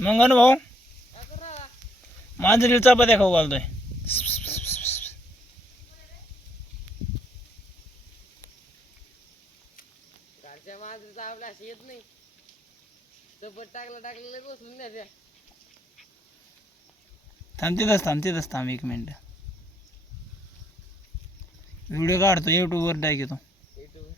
मग भाऊ मांजरीला चपात्या खाऊ घालतोय. घरच्या मांजरीचा आपल्या येत नाही. चपट टाकलेलं बसून द्या त्या. थांबतेच थांब 1 मिनिट. व्हिडिओ काढतो, यूट्यूबवर टाक येतो. इथं